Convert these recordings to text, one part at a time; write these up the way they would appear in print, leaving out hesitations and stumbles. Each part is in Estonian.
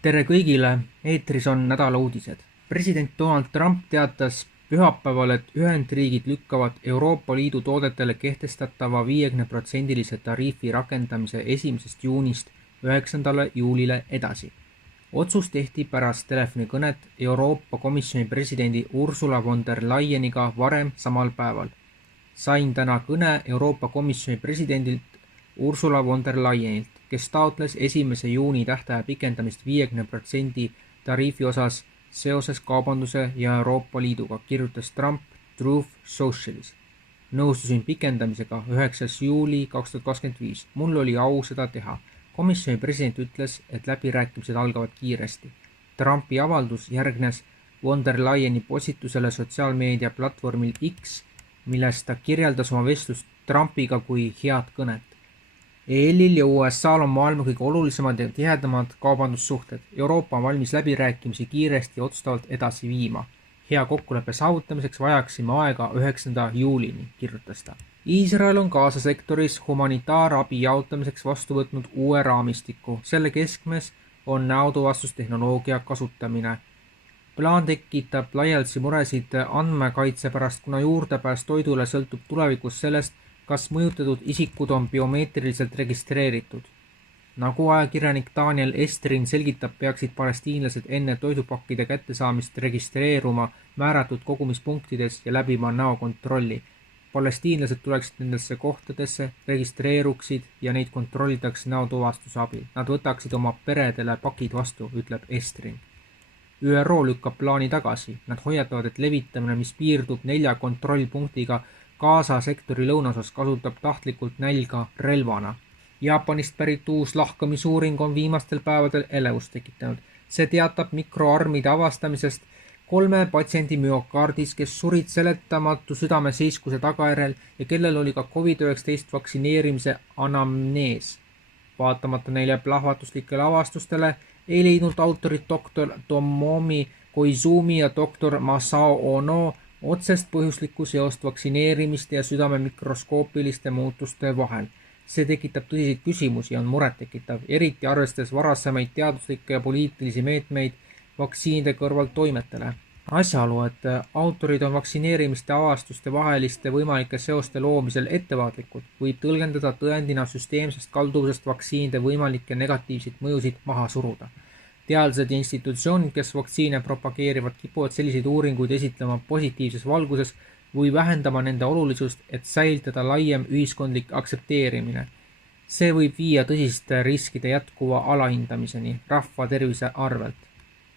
Tere kõigile, eetris on nädala uudised. President Donald Trump teatas pühapäeval, et Ühendriigid lükkavad Euroopa Liidu toodetele kehtestatava 50% tariifi rakendamise 1. juunist 9. juulile edasi. Otsus tehti pärast telefonikõnet Euroopa Komisjoni presidendi Ursula von der Leyeniga varem samal päeval. Sain täna kõne Euroopa Komisjoni presidendilt Ursula von der Leyenilt, kes taotles 1. juuni tähtaja pikendamist 50% tariifi osas seoses kaubanduse ja Euroopa Liiduga, kirjutas Trump Truth Socialis. Nõustusin pikendamisega 9. juuli 2025. Mul oli au seda teha. Komisjoni president ütles, et läbirääkimised algavad kiiresti. Trumpi avaldus järgnes von der Leyeni postitusele sotsiaalmeedia platvormil X, milles ta kirjeldas oma vestlust Trumpiga kui head kõnet. EL-il ja USA-l on maailma kõige olulisemad ja tihedamad kaubandussuhted. Euroopa on valmis läbirääkimisi kiiresti ja otsustavalt edasi viima. Hea kokkuleppe saavutamiseks vajaksime aega 9. juulini, kirjutas ta. Iisrael on Gaza sektoris humanitaarabi jaotamiseks vastu võtnud uue raamistiku. Selle keskmes on näotuvastustehnoloogia kasutamine. Plaan tekitab laialdaselt muresid andmekaitse pärast, kuna juurdepääs toidule sõltub tulevikus sellest, kas mõjutatud isikud on biomeetriliselt registreeritud. Nagu ajakirjanik Daniel Estrin selgitab, peaksid palestiinlased enne toidupakkide kättesaamist registreeruma määratud kogumispunktides ja läbima näokontrolli. Palestiinlased tuleksid nendesse kohtadesse, registreeruksid ja neid kontrollitakse näotuvastuse abil. Nad võtaksid oma peredele pakid vastu, ütleb Estrin. ÜRO lükkab plaani tagasi. Nad hoiatavad, et levitamine, mis piirdub 4 kontrollpunktiga Gaza sektori lõunasos, kasutab tahtlikult nälga relvana. Jaapanist pärit uus lahkamisuuring on viimastel päevadel elevust tekitanud. See teatab mikroarmide avastamisest 3 patsiendi müokardis, kes surid seletamatu südameseiskuse tagajärjel ja kellel oli ka COVID-19 vaktsineerimise anamnees. Vaatamata neile plahvatuslikele avastustele ei leidnud autorid doktor Tomomi Koizumi ja doktor Masao Ono otsest põhjuslikku seost vaktsineerimiste ja südame mikroskoopiliste muutuste vahel. See tekitab tõsiseid küsimusi ja on murettekitav, eriti arvestades varasemaid teaduslikke ja poliitilisi meetmeid vaktsiinide kõrvaltoimetele. Asjaolu, et autorid on vaktsineerimiste avastuste vaheliste võimalike seoste loomisel ettevaatlikud, võib tõlgendada tõendina süsteemsest kalduvusest vaktsiinide võimalikke negatiivseid mõjusid maha suruda. Teadlased ja institutsioonid, kes vaktsiine propageerivad, kipuvad selliseid uuringuid esitlema positiivses valguses või vähendama nende olulisust, et säilitada laiem ühiskondlik aksepteerimine. See võib viia tõsiste riskide jätkuva alahindamiseni rahva tervise arvelt.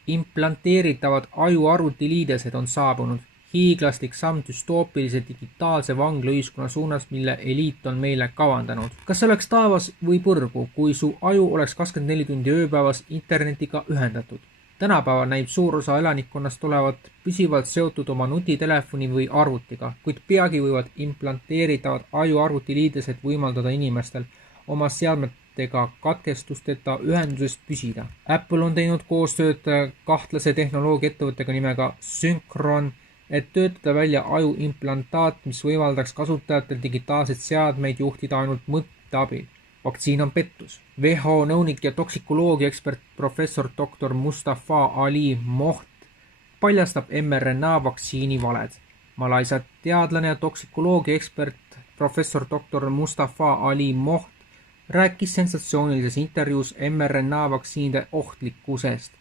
Implanteeritavad ajuarvutiliidesed on saabunud. Hiiglaslik samm düstoopilise digitaalse vanglaühiskonna suunas, mille eliit on meile kavandanud. Kas see oleks taevas või põrgu, kui su aju oleks 24 tundi ööpäevas internetiga ühendatud? Tänapäeval näib suur osa elanikkonnast olevat püsivalt seotud oma nutitelefoni või arvutiga, kuid peagi võivad implanteeritavad ajuarvutiliidesed võimaldada inimestel oma seadmetega katkestusteta ühendusest püsida. Apple on teinud koostööd kahtlase tehnoloogia ettevõttega nimega Synchron, et töötada välja ajuimplantaat, mis võimaldaks kasutajatel digitaalseid seadmeid juhtida ainult mõtte abil. Vaktsiin on pettus. WHO nõunik ja toksikoloogia ekspert professor dr. Mustafa Ali Moht paljastab mRNA vaktsiini valed. Malaisia teadlane ja toksikoloogia ekspert professor dr. Mustafa Ali Moht rääkis sensatsioonilises intervjuus mRNA vaktsiinide ohtlikkusest.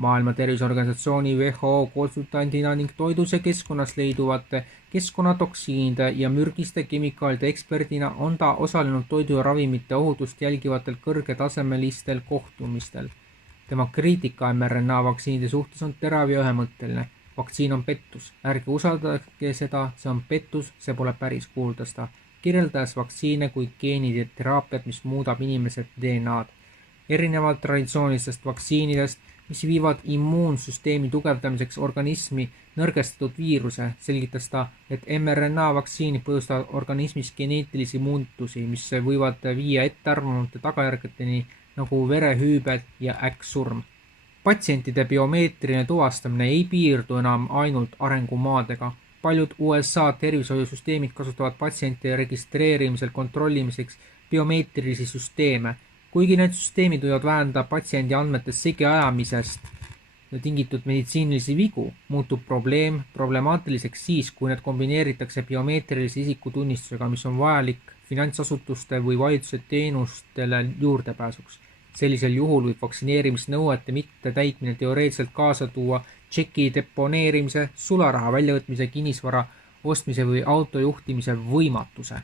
Maailma Terviseorganisatsiooni WHO konsultandina ning toidus ja keskkonnas leiduvate keskkonnatoksiinide ja mürgiste kemikaalide eksperdina on ta osalenud toidu ja ravimite ohutust jälgivatel kõrgetasemelistel kohtumistel. Tema kriitika mRNA vaktsiinide suhtes on terav ja ühemõtteline. Vaktsiin on pettus. Ärge usaldage seda, see on pettus, see pole päris, kuuldas ta, kirjeldades vaktsiine kui geenide teraapiat, mis muudab inimesed DNA-d. Erinevalt traditsioonilistest vaktsiinidest, mis viivad immuunsüsteemi tugevdamiseks organismi nõrgestatud viiruse, selgitas ta, et mRNA vaktsiinid põhjustavad organismis geneetilisi muutusi, mis võivad viia ettearvamatu tagajärgedeni nagu verehüübed ja äkksurm. Patsientide biomeetriline tuvastamine ei piirdu enam ainult arengumaadega. Paljud USA tervishoiusüsteemid kasutavad patsientide registreerimisel kontrollimiseks biomeetrilisi süsteeme. Kuigi need süsteemid võivad vähendada patsiendi andmete segiajamisest tingitud meditsiinilisi vigu, muutub problemaatiliseks siis, kui need kombineeritakse biomeetrilise isikutunnistusega, mis on vajalik finantsasutuste või valitsuse teenustele juurdepääsuks. Sellisel juhul võib vaktsineerimisnõuete mitte täitmine teoreetiliselt kaasa tuua tšeki deponeerimise, sularaha väljavõtmise, kinnisvara ostmise või autojuhtimise võimatuse.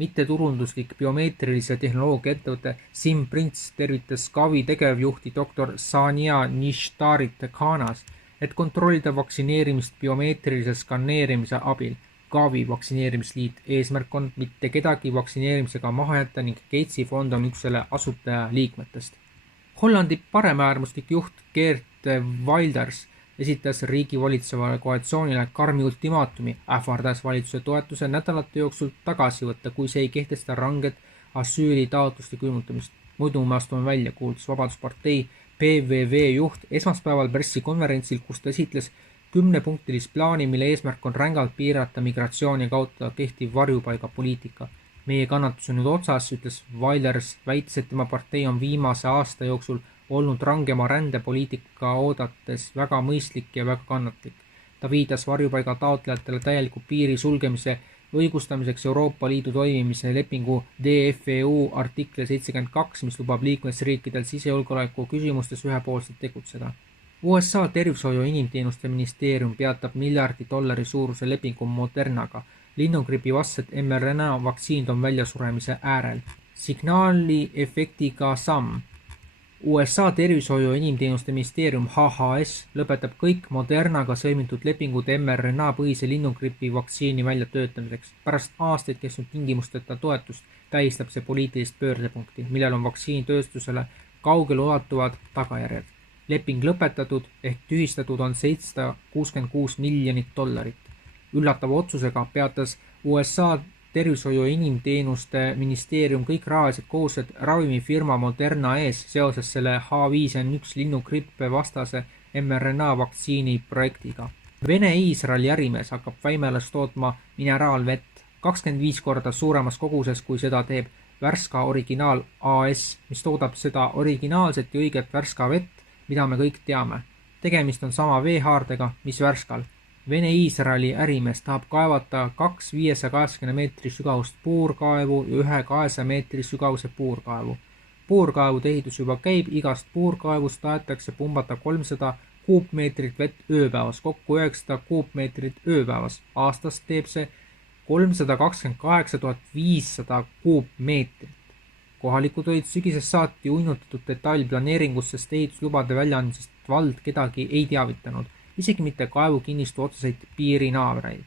Mitteturunduslik biomeetrilise tehnoloogia ettevõte SimPrints tervitas Gavi tegevjuhti dr. Sania Nishtarit Khanas, et kontrollida vaktsineerimist biomeetrilise skaneerimise abil. Gavi vaktsineerimisliit eesmärk on mitte kedagi vaktsineerimisega maha jätta ning Gatesi fond on üks selle asutaja liikmetest. Hollandi paremäärmuslik juht Geert Wilders esitas riigi valitsevale koalitsioonile karmi ultimaatumi, ähvardas valitsuse toetuse nädalate jooksul tagasi võtta, kui see ei kehtesta ranget asüülitaotluste külmutamist. Muidu me astume välja, kuulutas Vabaduspartei PVV juht esmaspäeval pressikonverentsil, kus ta esitles 10-punktilist plaani, mille eesmärk on rängalt piirata migratsiooni ja kaotada kehtiv varjupaigapoliitika. Meie kannatus on nüüd otsas, ütles Wilders, väites, et tema partei on viimase aasta jooksul olnud rangema rändepoliitika oodates väga mõistlik ja väga kannatlik. Ta viidas varjupaiga taotlejatele täieliku piiri sulgemise õigustamiseks Euroopa Liidu toimimise lepingu DFEU artikli 72, mis lubab liikmesriikidel sisejulgeoleku küsimustes ühepoolselt tegutseda. USA tervishoiu inimteenuste ministeerium peatab $1 miljardi suuruse lepingu Modernaga. Linnugripi vastsed mRNA vaktsiinid on väljasuremise äärel. Signaali efektiga samm. USA tervishoiu inimteenuste ministeerium HHS lõpetab kõik Modernaga sõlmitud lepingud mRNA põhise linnugripi vaktsiini väljatöötamiseks. Pärast aastaid kestnud tingimusteta toetust tähistab see poliitilist pöördepunkti, millel on vaktsiinitööstusele kaugele ulatuvad tagajärjed. Leping lõpetatud ehk tühistatud on $766 miljonit. Üllatava otsusega peatas USA tervishoiu inimteenuste ministeerium kõik rahalised kohustused ravimifirma Moderna ees seoses selle H5N1 linnugrippe vastase mRNA vaktsiini projektiga. Vene-Iisraeli ärimees hakkab Väimelas tootma mineraalvett 25 korda suuremas koguses, kui seda teeb Värska Originaal AS, mis toodab seda originaalset ja õiget Värska vett, mida me kõik teame. Tegemist on sama veehaardega, mis Värskal. Vene-Iisraeli ärimees tahab kaevata 2 580 meetri sügavust puurkaevu ja 1 200 meetri sügavuse puurkaevu. Puurkaevude ehitus juba käib, igast puurkaevust tahetakse pumbata 300 kuupmeetrit vett ööpäevas, kokku 900 kuupmeetrit ööpäevas. Aastas teeb see 328 500 kuupmeetrit. Kohalikud olid sügisest saati uinutatud detailplaneeringus, sest ehituslubade väljaandmisest vald kedagi ei teavitanud, isegi mitte kaevukinnistu otseseid piirinaabreid.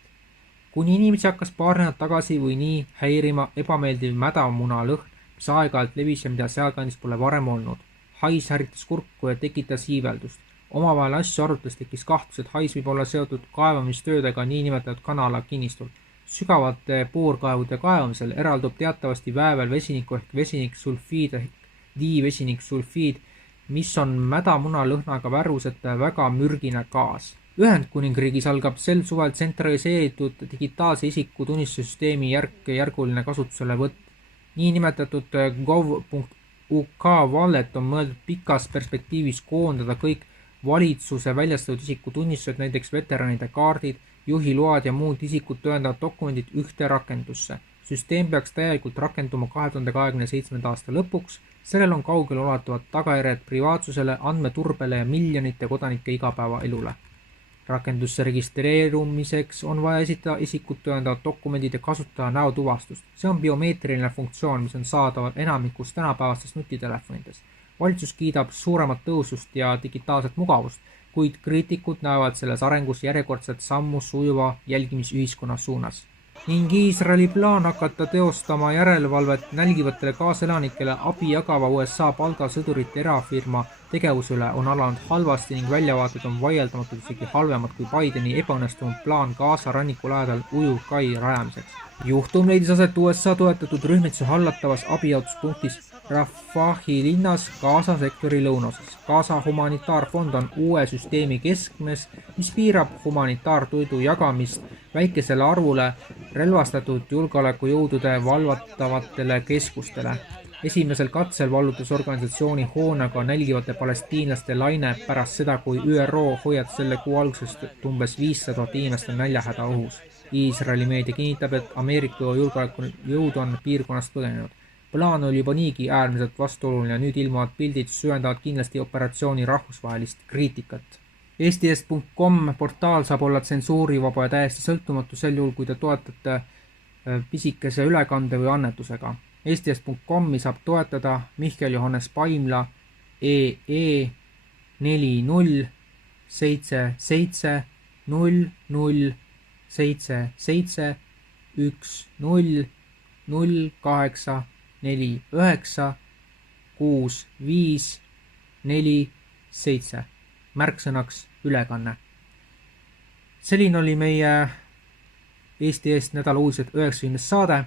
Kuni inimesi hakkas paar nädalat tagasi või nii häirima ebameeldiv mädamuna lõhn, mis aeg-ajalt levis ja mida sealkandis pole varem olnud. Hais häritas kurku ja tekitas hiiveldust. Omavahel asju arutles tekkis kahtlus, et hais võib olla seotud kaevamistöödega niinimetatud kanala kinnistul. Sügavate puurkaevude kaevamisel eraldub teatavasti väävel vesiniku ehk vesiniksulfiid ehk diivesiniksulfiid, mis on mädamuna lõhnaga värvuseta väga mürgine gaas. Ühendkuningriigis algab sel suvel tsentraliseeritud digitaalse isikutunnistussüsteemi järk-järguline kasutuselevõtt. Niinimetatud gov.uk wallet on mõeldud pikas perspektiivis koondada kõik valitsuse väljastatud isikutunnistused, näiteks veteranide kaardid, juhiload ja muud isikut tõendavad dokumendid ühte rakendusse. Süsteem peaks täielikult rakenduma 2027. aasta lõpuks. Sellel on kaugele ulatuvad tagajärjed privaatsusele, andmeturbele ja miljonite kodanike igapäevaelule. Rakendusse registreerumiseks on vaja esitada isikut tõendavad dokumendid ja kasutada näotuvastust. See on biomeetriline funktsioon, mis on saadaval enamikus tänapäevastest nutitelefonides. Valitsus kiidab suuremat tõusust ja digitaalset mugavust, kuid kriitikud näevad selles arengus järjekordset sammu sujuva jälgimisühiskonna suunas. Ning Iisraeli plaan hakata teostama järelevalvet nälgivatele kaaselanikele abi jagava USA palgasõdurite erafirma tegevuse üle on alanud halvasti ning väljavaated on vaieldamatult isegi halvemad kui Bideni ebaõnnestunud plaan Gaza ranniku lähedal ujuvkai rajamiseks. Juhtum leidis aset USA toetatud rühmituse hallatavas abijaotuspunktis Rafahi linnas Gaza sektori lõunaosas. Gaza humanitaarfond on uue süsteemi keskmes, mis piirab humanitaartoidu jagamist väikesele arvule relvastatud julgeolekujõudude valvatavatele keskustele. Esimesel katsel vallutas organisatsiooni hoonega nälgivate palestiinlaste laine pärast seda, kui ÜRO hoiatas selle kuu algusest, et umbes 500 000 inimest on näljahäda ohus. Iisraeli meedia kinnitab, et Ameerika julgeolekujõud on piirkonnast põgenenud. Plaan oli juba niigi äärmiselt vastuoluline ja nüüd ilmuvad pildid süvendavad kindlasti operatsiooni rahvusvahelist kriitikat. Eesti.com portaal saab olla tsensuurivaba ja täiesti sõltumatu sel juhul, kui te toetate pisikese ülekande või annetusega. Eesti.com-i saab toetada Mihkel Johannes Paimla EE 407700771008496547 märksõnaks ülekanne. Selline oli meie Eesti Eest nädala uudised 90. saade.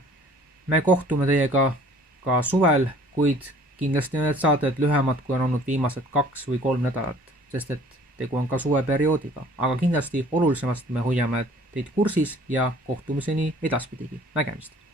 Me kohtume teiega ka suvel, kuid kindlasti on need saated lühemad, kui on olnud viimased 2 või 3 nädalat, sest et tegu on ka suveperioodiga. Aga kindlasti olulisemast me hoiame teid kursis ja kohtumiseni edaspidigi. Nägemist!